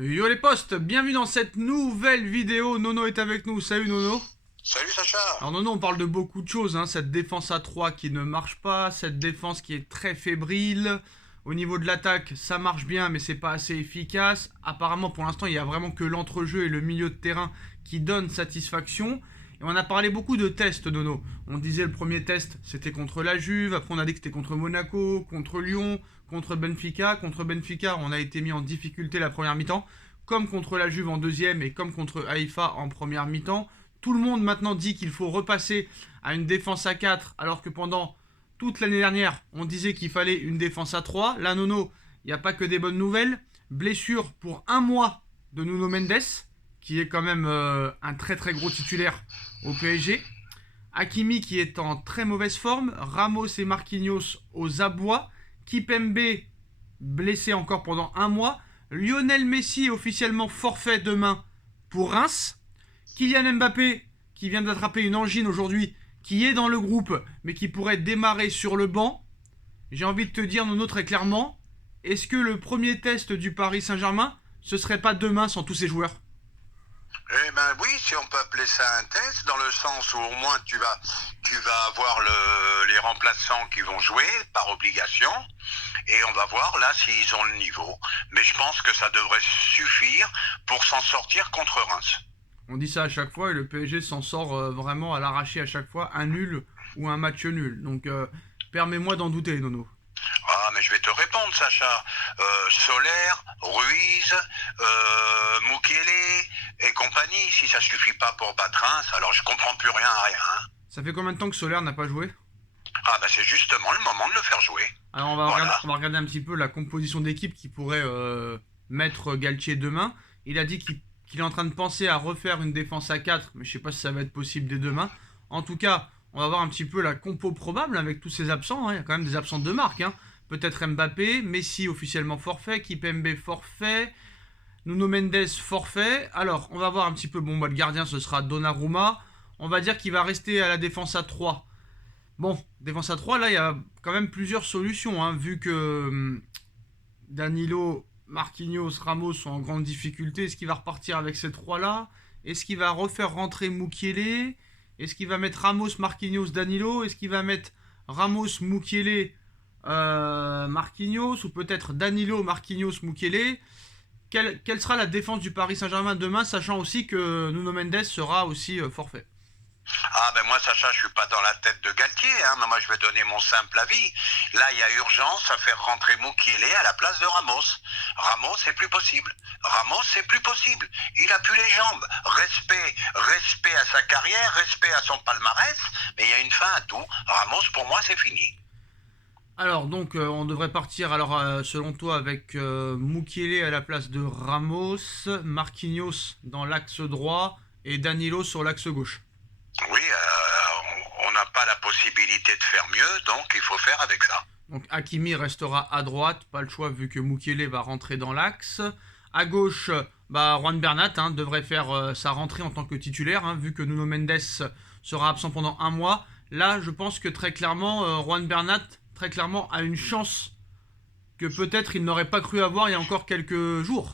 Yo les potes, bienvenue dans cette nouvelle vidéo. Nono est avec nous. Salut Nono. Salut Sacha. Alors Nono, on parle de beaucoup de choses, hein. Cette défense à 3 qui ne marche pas, cette défense qui est très fébrile. Au niveau de l'attaque, ça marche bien, mais c'est pas assez efficace. Apparemment, pour l'instant, il y a vraiment que l'entrejeu et le milieu de terrain qui donnent satisfaction. Et on a parlé beaucoup de tests, Nono. On disait le premier test, c'était contre la Juve. Après, on a dit que c'était contre Monaco, contre Lyon, contre Benfica. Contre Benfica, on a été mis en difficulté la première mi-temps, comme contre la Juve en deuxième et comme contre Haïfa en première mi-temps. Tout le monde maintenant dit qu'il faut repasser à une défense à 4, alors que pendant toute l'année dernière, on disait qu'il fallait une défense à 3. Là, Nono, il n'y a pas que des bonnes nouvelles. Blessure pour un mois de Nuno Mendes, qui est quand même un très très gros titulaire au PSG. Hakimi qui est en très mauvaise forme. Ramos et Marquinhos aux abois. Kipembe blessé encore pendant un mois. Lionel Messi officiellement forfait demain pour Reims. Kylian Mbappé qui vient d'attraper une angine aujourd'hui, qui est dans le groupe mais qui pourrait démarrer sur le banc. J'ai envie de te dire, Nono, très clairement, est-ce que le premier test du Paris Saint-Germain, ce serait pas demain sans tous ces joueurs? Eh ben oui, si on peut appeler ça un test, dans le sens où au moins tu vas avoir les remplaçants qui vont jouer par obligation, et on va voir là s'ils ont le niveau. Mais je pense que ça devrait suffire pour s'en sortir contre Reims. On dit ça à chaque fois et le PSG s'en sort vraiment à l'arraché à chaque fois, un nul ou un match nul. Donc permets-moi d'en douter, Nono. Ah, mais je vais te répondre, Sacha. Solaire, Ruiz, Mukiele et compagnie, si ça suffit pas pour battre Reims, alors je comprends plus rien à rien. Hein. Ça fait combien de temps que Solaire n'a pas joué? Ah, ben c'est justement le moment de le faire jouer. Alors Voilà. on va regarder un petit peu la composition d'équipe qui pourrait mettre Galtier demain. Il a dit qu'il est en train de penser à refaire une défense à 4, mais je sais pas si ça va être possible dès demain. En tout cas, on va voir un petit peu la compo probable avec tous ces absents, hein. Il y a quand même des absents de marque, hein. Peut-être Mbappé, Messi officiellement forfait, Kipembe forfait, Nuno Mendes forfait. Alors, on va voir un petit peu, bon, bah, le gardien ce sera Donnarumma. On va dire qu'il va rester à la défense à 3. Bon, défense à 3, là, il y a quand même plusieurs solutions, hein, vu que Danilo, Marquinhos, Ramos sont en grande difficulté. Est-ce qu'il va repartir avec ces trois-là? Est-ce qu'il va refaire rentrer Mukiele? Est-ce qu'il va mettre Ramos, Marquinhos, Danilo? Est-ce qu'il va mettre Ramos, Mukiele, Marquinhos? Ou peut-être Danilo, Marquinhos, Mukiele? Quelle sera la défense du Paris Saint-Germain demain, sachant aussi que Nuno Mendes sera aussi forfait? Ah ben moi Sacha, je suis pas dans la tête de Galtier, hein, mais moi je vais donner mon simple avis. Là il y a urgence à faire rentrer Mukiele à la place de Ramos. Ramos c'est plus possible. Ramos c'est plus possible. Il a plus les jambes. Respect à sa carrière, respect à son palmarès, mais il y a une fin à tout. Ramos pour moi c'est fini. Alors donc on devrait partir alors selon toi avec Mukiele à la place de Ramos, Marquinhos dans l'axe droit et Danilo sur l'axe gauche. Oui, on n'a pas la possibilité de faire mieux, donc il faut faire avec ça. Donc Hakimi restera à droite, pas le choix vu que Mukiele va rentrer dans l'axe. À gauche, bah, Juan Bernat, hein, devrait faire sa rentrée en tant que titulaire, hein, vu que Nuno Mendes sera absent pendant un mois. Là, je pense que très clairement, Juan Bernat, très clairement, a une chance que peut-être il n'aurait pas cru avoir il y a encore quelques jours.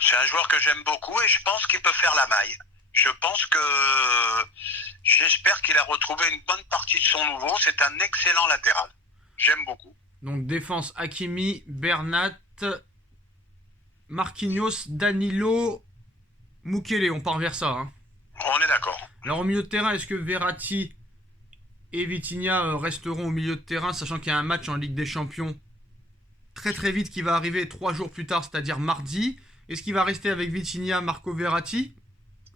C'est un joueur que j'aime beaucoup et je pense qu'il peut faire la maille. Je pense que j'espère qu'il a retrouvé une bonne partie de son nouveau. C'est un excellent latéral. J'aime beaucoup. Donc défense Hakimi, Bernat, Marquinhos, Danilo, Mukiele, on part vers ça, hein. On est d'accord. Alors au milieu de terrain, est-ce que Verratti et Vitinha resteront au milieu de terrain, sachant qu'il y a un match en Ligue des Champions très très vite qui va arriver 3 jours plus tard, c'est-à-dire mardi? Est-ce qu'il va rester avec Vitinha, Marco Verratti,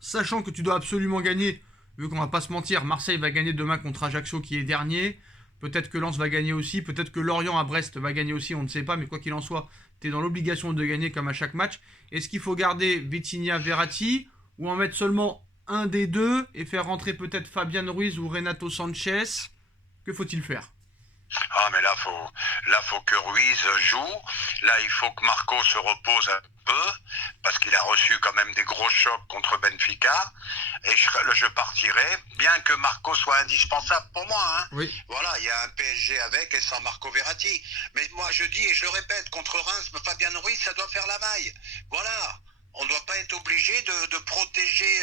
sachant que tu dois absolument gagner, vu qu'on va pas se mentir, Marseille va gagner demain contre Ajaccio qui est dernier, peut-être que Lens va gagner aussi, peut-être que Lorient à Brest va gagner aussi, on ne sait pas, mais quoi qu'il en soit, tu es dans l'obligation de gagner comme à chaque match. Est-ce qu'il faut garder Vitinha, Verratti, ou en mettre seulement un des deux et faire rentrer peut-être Fabian Ruiz ou Renato Sanchez? Que faut-il faire? Ah mais là faut que Ruiz joue. Là il faut que Marco se repose un peu parce qu'il a reçu quand même des gros chocs contre Benfica. Et je partirai, bien que Marco soit indispensable pour moi. Hein. Oui. Voilà, il y a un PSG avec et sans Marco Verratti. Mais moi je dis et je le répète, contre Reims, Fabien Ruiz, ça doit faire la maille. Voilà. On ne doit pas être obligé de protéger,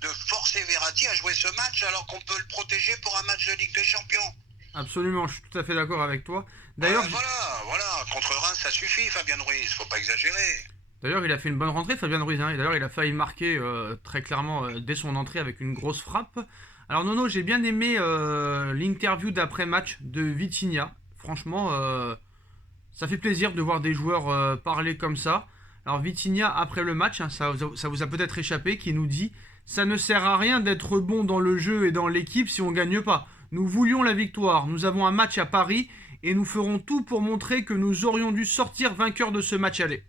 de forcer Verratti à jouer ce match alors qu'on peut le protéger pour un match de Ligue des Champions. Absolument, je suis tout à fait d'accord avec toi. D'ailleurs, Voilà. Contre Reims, ça suffit, Fabien Ruiz. Faut pas exagérer. D'ailleurs, il a fait une bonne rentrée, Fabien Ruiz. Hein, et d'ailleurs, il a failli marquer très clairement dès son entrée avec une grosse frappe. Alors, Nono, j'ai bien aimé l'interview d'après-match de Vitinha. Franchement, ça fait plaisir de voir des joueurs parler comme ça. Alors, Vitinha, après le match, hein, ça vous a peut-être échappé, qui nous dit: ça ne sert à rien d'être bon dans le jeu et dans l'équipe si on ne gagne pas. Nous voulions la victoire. Nous avons un match à Paris et nous ferons tout pour montrer que nous aurions dû sortir vainqueurs de ce match aller.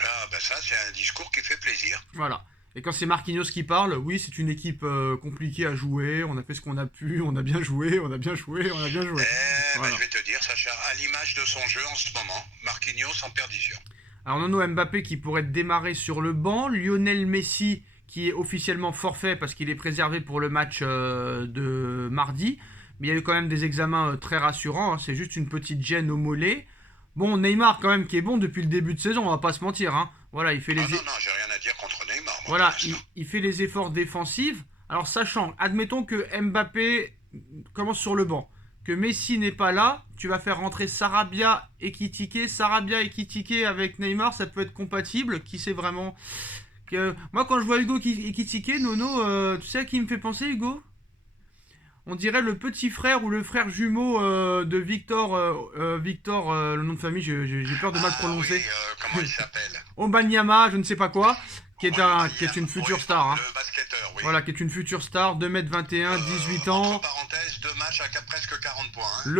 Ah, ben ça, c'est un discours qui fait plaisir. Voilà. Et quand c'est Marquinhos qui parle, oui, c'est une équipe compliquée à jouer, on a fait ce qu'on a pu, on a bien joué, on a bien joué. Voilà. Je vais te dire, Sacha, à l'image de son jeu en ce moment, Marquinhos en perdition. Alors, Nono, Mbappé qui pourrait démarrer sur le banc, Lionel Messi qui est officiellement forfait parce qu'il est préservé pour le match de mardi. Mais il y a eu quand même des examens très rassurants, hein. C'est juste une petite gêne au mollet. Bon, Neymar quand même qui est bon depuis le début de saison, on va pas se mentir, hein. Voilà, il fait non, j'ai rien à dire contre Neymar. Voilà, il fait les efforts défensifs. Alors sachant, admettons que Mbappé commence sur le banc, que Messi n'est pas là, tu vas faire rentrer Sarabia et Ekitike avec Neymar, ça peut être compatible. Qui sait vraiment que... Moi quand je vois Hugo Ekitike, Nono, tu sais à qui il me fait penser, Hugo? On dirait le petit frère ou le frère jumeau de Victor, le nom de famille, j'ai peur de mal prononcer. Oui, comment il s'appelle? Obanyama, je ne sais pas quoi, qui est une future star. Hein. Le basketteur, oui. Voilà, qui est une future star, 2m21, 18 ans. Entre parenthèses, 2 matchs à presque 40 points. Hein.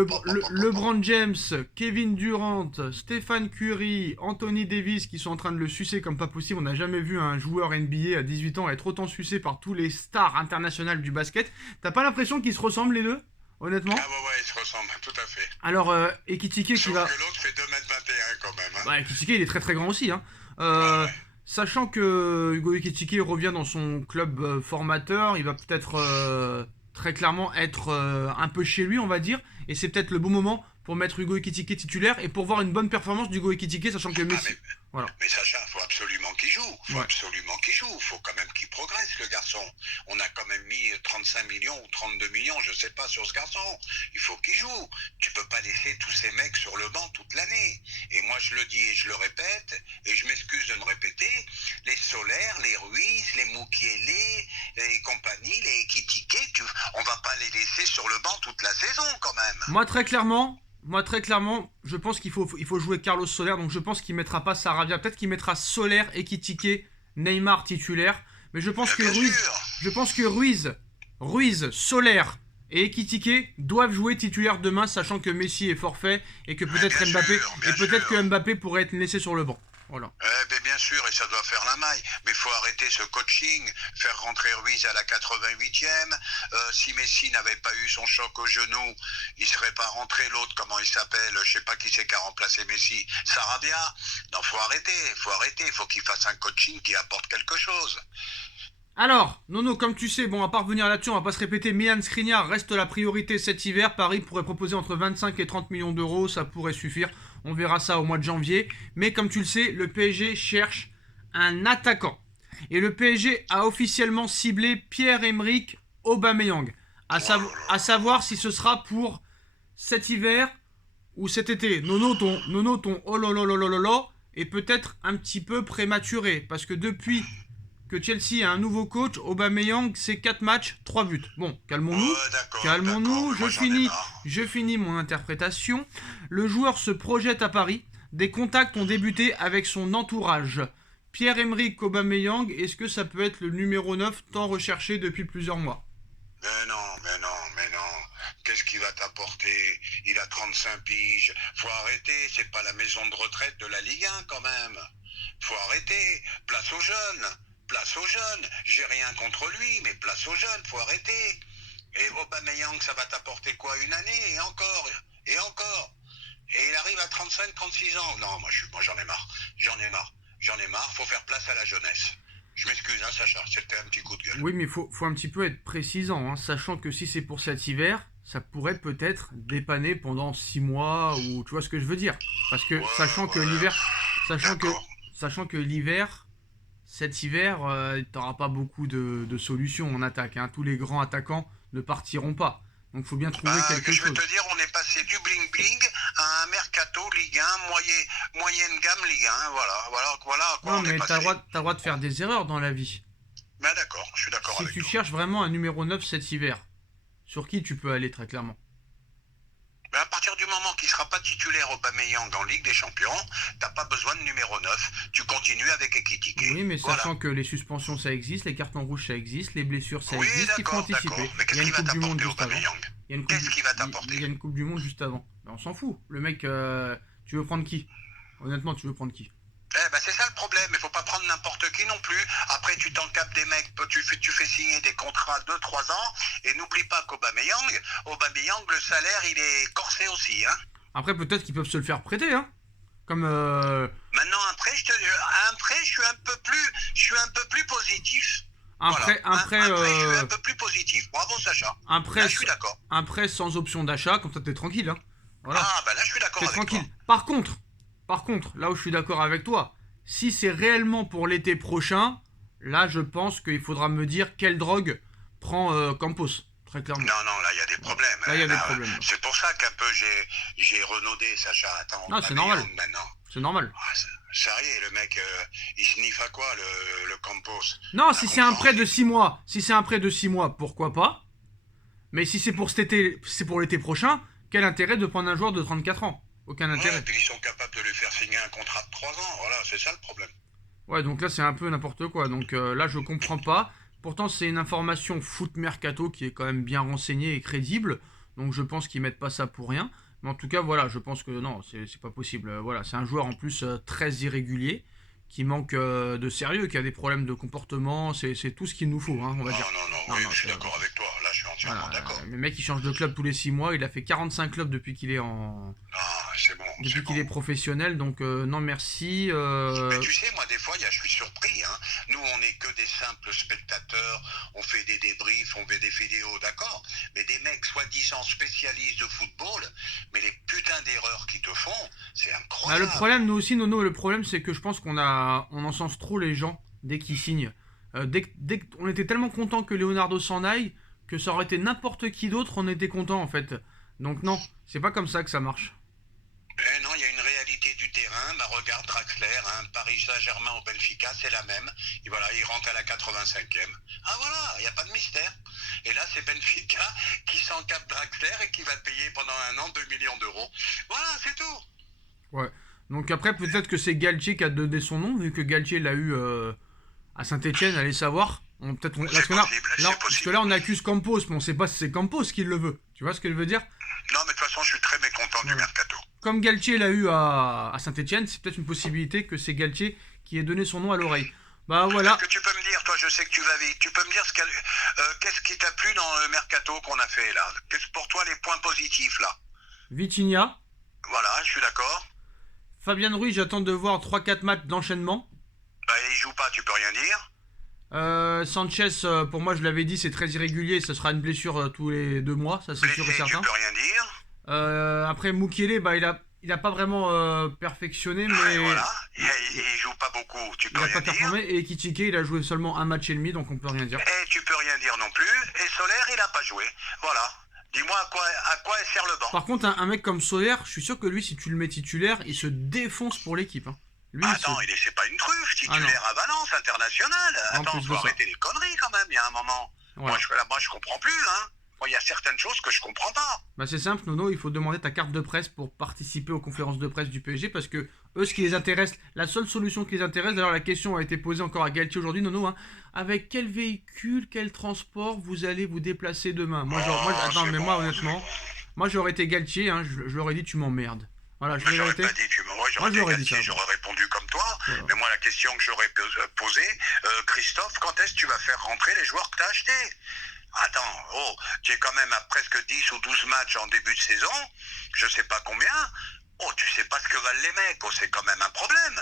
LeBron James, Kevin Durant, Stephen Curry, Anthony Davis qui sont en train de le sucer comme pas possible. On n'a jamais vu un joueur NBA à 18 ans être autant sucé par tous les stars internationales du basket. T'as pas l'impression qu'ils se ressemblent les deux, honnêtement? Ah ouais, ils se ressemblent, tout à fait. Alors, Ekitike qui va... Sauf que l'autre fait 2m21 quand même. Hein. Bah, Ekitike, il est très très grand aussi. Hein. Ouais. Sachant que Hugo Ekitike revient dans son club formateur, il va peut-être très clairement être un peu chez lui, on va dire. Et c'est peut-être le bon moment pour mettre Hugo Ekitike titulaire et pour voir une bonne performance d'Hugo Ekitike, sachant que Messi... Voilà. Mais Sacha, il faut absolument qu'il joue. Il faut quand même qu'il progresse, le garçon. On a quand même mis 35 millions ou 32 millions, je sais pas, sur ce garçon. Il faut qu'il joue. Tu peux pas laisser tous ces mecs sur le banc toute l'année. Et moi, je le dis et je le répète, et je m'excuse de me répéter, les Solaire, les Ruiz, les Mukiele et compagnie, les Ekitike, on va pas les laisser sur le banc toute la saison, quand même. Moi, très clairement, je pense qu'il faut jouer Carlos Soler, donc je pense qu'il mettra pas Sarabia. Peut-être qu'il mettra Soler, Ekitike, Neymar titulaire. Mais je pense que Ruiz, Soler et Ekitike doivent jouer titulaire demain, sachant que Messi est forfait et que peut-être Mbappé pourrait être laissé sur le banc. Voilà. Bien sûr, et ça doit faire la maille. Mais il faut arrêter ce coaching, faire rentrer Ruiz à la 88e. Si Messi n'avait pas eu son choc au genou, il serait pas rentré. L'autre, comment il s'appelle? Je sais pas qui c'est qui a remplacé Messi. Sarabia. Non, faut arrêter. Il faut qu'il fasse un coaching qui apporte quelque chose. Alors, Nono, comme tu sais, bon, à part revenir là-dessus, on va pas se répéter, Milan Skriniar reste la priorité cet hiver. Paris pourrait proposer entre 25 et 30 millions d'euros, ça pourrait suffire. On verra ça au mois de janvier. Mais comme tu le sais, le PSG cherche un attaquant. Et le PSG a officiellement ciblé Pierre-Emerick Aubameyang. À savoir si ce sera pour cet hiver ou cet été. Nono, ton oh lolololololo est peut-être un petit peu prématuré. Parce que depuis que Chelsea a un nouveau coach, Aubameyang, c'est 4 matchs, 3 buts. Bon, calmons-nous, je finis mon interprétation. Le joueur se projette à Paris. Des contacts ont débuté avec son entourage. Pierre-Emerick Aubameyang, est-ce que ça peut être le numéro 9 tant recherché depuis plusieurs mois? Mais non. Qu'est-ce qu'il va t'apporter? Il a 35 piges. Faut arrêter, c'est pas la maison de retraite de la Ligue 1 quand même. Faut arrêter. Place aux jeunes. J'ai rien contre lui, mais place aux jeunes, faut arrêter. Et Aubameyang, ça va t'apporter quoi? Une année? Et encore. Et il arrive à 35-36 ans. Non, moi j'en ai marre. Faut faire place à la jeunesse. Je m'excuse, hein, Sacha, c'était un petit coup de gueule. Oui, mais faut un petit peu être précisant, hein, sachant que si c'est pour cet hiver, ça pourrait peut-être dépanner pendant 6 mois, ou tu vois ce que je veux dire. Parce que, sachant que Sachant que, D'accord. sachant que l'hiver, cet hiver, t'auras pas beaucoup de solutions en attaque, hein. Tous les grands attaquants ne partiront pas. Donc faut bien trouver Bah, quelque je vais chose. te dire, on est passé du bling-bling à un mercato Ligue 1, moyenne gamme Ligue 1. Voilà à quoi Non, on est mais passé. t'as le droit de faire des erreurs dans la vie. Ben d'accord, je suis d'accord Si avec tu toi. cherches vraiment un numéro 9 cet hiver, sur qui tu peux aller très clairement? Mais à partir du moment qu'il ne sera pas titulaire Aubameyang en Ligue des Champions, t'as pas besoin de numéro 9. Tu continues avec Ekitike. Oui, mais Voilà. sachant que les suspensions ça existe, les cartons rouges ça existe, les blessures ça Oui, existe, il faut d'accord. anticiper. Mais Il y qu'est-ce a une qu'il va Coupe du Monde t'apporter juste avant. Aubameyang? Il y a une coupe Qu'est-ce du, qu'il va il t'apporter? y a une Coupe du Monde juste avant. Ben, on s'en fout. Le mec, tu veux prendre qui? Honnêtement, tu veux prendre qui? Eh ben c'est ça le problème, il faut pas prendre n'importe qui non plus. Après tu t'encapes des mecs, tu fais signer des contrats de 3 ans, et n'oublie pas Aubameyang, le salaire il est corsé aussi. Hein. Après, peut-être qu'ils peuvent se le faire prêter, hein. Comme Maintenant après je suis un peu plus positif. un Voilà. prêt, Après je suis un peu plus positif. Bravo Sacha. un Là prêt, je suis d'accord. un prêt sans option d'achat, comme ça t'es tranquille, hein. Voilà. Ah bah là je suis d'accord T'es avec toi. tranquille. Par contre, là où je suis d'accord avec toi, si c'est réellement pour l'été prochain, là je pense qu'il faudra me dire quelle drogue prend Campos, très clairement. Non, là il y a des problèmes. Là il y a des Là, problèmes. c'est pour ça qu'un peu j'ai renaudé Sacha. Attends, Ah, c'est Aubameyang, normal. maintenant. C'est normal. Ah, sérieux, le mec, il sniffe à quoi le Campos? Non, Ça si c'est un comprend. prêt de 6 mois, si c'est un prêt de 6 mois, pourquoi pas? Mais si c'est pour cet été, c'est pour l'été prochain, quel intérêt de prendre un joueur de 34 ans? Aucun Ouais, intérêt. et puis ils sont capables de lui faire signer un contrat de 3 ans. Voilà, c'est ça le problème. Ouais, donc là c'est un peu n'importe quoi. Donc là je comprends pas. Pourtant c'est une information foot mercato qui est quand même bien renseignée et crédible. Donc je pense qu'ils mettent pas ça pour rien. Mais en tout cas voilà, je pense que non, c'est pas possible. Voilà, c'est un joueur en plus très irrégulier, qui manque de sérieux, qui a des problèmes de comportement. C'est tout ce qu'il nous faut, hein, on va dire. Non, Non, oui, non, je suis c'est- d'accord avec toi. Là, je suis entièrement Voilà, d'accord. le mec il change de club tous les 6 mois. Il a fait 45 clubs depuis qu'il est en, Ah, c'est bon, depuis c'est qu'il bon. est professionnel. Donc non merci. Mais tu sais, moi, des fois, je suis surpris. Hein. Nous, on n'est que des simples spectateurs. On fait des débriefs, on fait des vidéos, d'accord. Mais des mecs soi-disant spécialistes de football, mais les putains d'erreurs qu'ils te font, c'est Bah, incroyable. le problème, nous aussi, Nono, le problème, c'est que je pense on encense trop les gens dès qu'ils signent. On était tellement content que Leonardo s'en aille que ça aurait été n'importe qui d'autre, on était content en fait. Donc non, c'est pas comme ça que ça marche. Eh non, il y a une réalité du terrain. Bah, regarde Draxler, hein, Paris Saint-Germain au Benfica, c'est la même. Et voilà, il rentre à la 85e. Ah voilà, il n'y a pas de mystère. Et là, c'est Benfica qui s'encape Draxler et qui va payer pendant un an 2 millions d'euros. Voilà, c'est tout. Ouais. Donc après, peut-être que c'est Galtier qui a donné son nom, vu que Galtier l'a eu à Saint-Etienne, allez savoir. C'est possible, c'est parce que possible. là, on accuse Campos, mais on sait pas si c'est Campos qui le veut. Tu vois ce que je veux dire? Non, mais de toute façon, je suis très mécontent du Voilà. mercato. Comme Galtier l'a eu à Saint-Etienne, c'est peut-être une possibilité que c'est Galtier qui ait donné son nom à l'oreille. Bah voilà, Est-ce que tu peux me dire, toi, je sais que tu vas vite, tu peux me dire qu'est-ce qui t'a plu dans le mercato qu'on a fait là? Qu'est-ce pour toi les points positifs là? Vitinha. Voilà, je suis d'accord. Fabien Ruiz, j'attends de voir 3-4 matchs d'enchaînement. Bah, il joue pas, tu peux rien dire. Sanchez, pour moi, je l'avais dit, c'est très irrégulier. Ce sera une blessure tous les 2 mois, ça c'est sûr et Blessé, tu certain. peux rien dire. Après, Mukiele, bah, il a pas vraiment perfectionné, mais Ouais, voilà. Il joue pas beaucoup, tu il peux a rien pas dire. performé. Et Ekitike, il a joué seulement un match et demi, donc on peut rien dire. Et tu peux rien dire non plus. Et Solaire, il a pas joué. Voilà. Dis-moi à quoi sert le banc. Par contre, un mec comme Solaire, je suis sûr que lui, si tu le mets titulaire, il se défonce pour l'équipe, hein. Lui, Attends, c'est pas une truffe, titulaire à Valence, international. En Attends, plus de faut ça. arrêter les conneries quand même, il y a un moment. Voilà. Moi, je comprends plus, hein. Moi, il y a certaines choses que je comprends pas. Bah c'est simple, Nono, il faut demander ta carte de presse pour participer aux conférences de presse du PSG parce que eux, ce qui les intéresse, la seule solution qui les intéresse, d'ailleurs la question a été posée encore à Galtier aujourd'hui, Nono, hein, avec quel véhicule, quel transport vous allez vous déplacer demain? Attends, c'est mais bon, moi honnêtement, moi j'aurais été Galtier, hein, je leur ai dit tu m'emmerdes. Voilà, je Mais l'aurais j'aurais été. pas dit, moi, Moi, j'aurais j'aurais été dit ça. Galtier, j'aurais répondu comme toi. Voilà. Mais moi, la question que j'aurais posée, Christophe, quand est-ce que tu vas faire rentrer les joueurs que tu as achetés? Attends, tu es quand même à presque 10 ou 12 matchs en début de saison, je sais pas combien. Oh, tu sais pas ce que valent les mecs, c'est quand même un problème.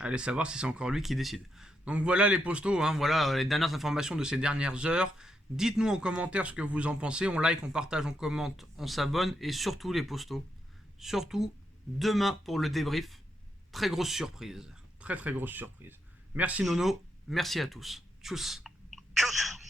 Allez savoir si c'est encore lui qui décide. Donc voilà les postos, hein, voilà les dernières informations de ces dernières heures. Dites-nous en commentaire ce que vous en pensez. On like, on partage, on commente, on s'abonne. Et surtout les postos. Surtout demain pour le débrief. Très grosse surprise. Très très grosse surprise. Merci Nono, merci à tous. Tchuss.